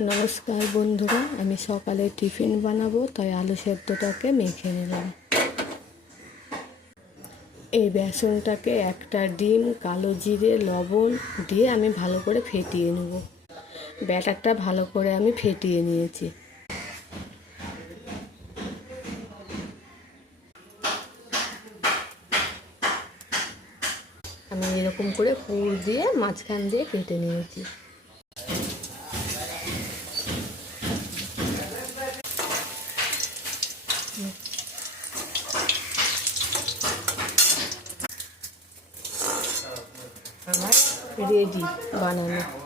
নমস্কার বন্ধুরা, আমি সকালে টিফিন বানাবো তাই আলু সেদ্ধটাকে মেখে নিলাম। এই বেসনটাকে একটা ডিম, কালো জিরে, লবণ দিয়ে আমি ভালো করে ফেটিয়ে নেব। ব্যাটারটা ভালো করে আমি ফেটিয়ে নিয়েছি। আমি এরকম করে পুর দিয়ে মাঝখান দিয়ে কেটে নিয়েছি। আমার রেডি বানানো।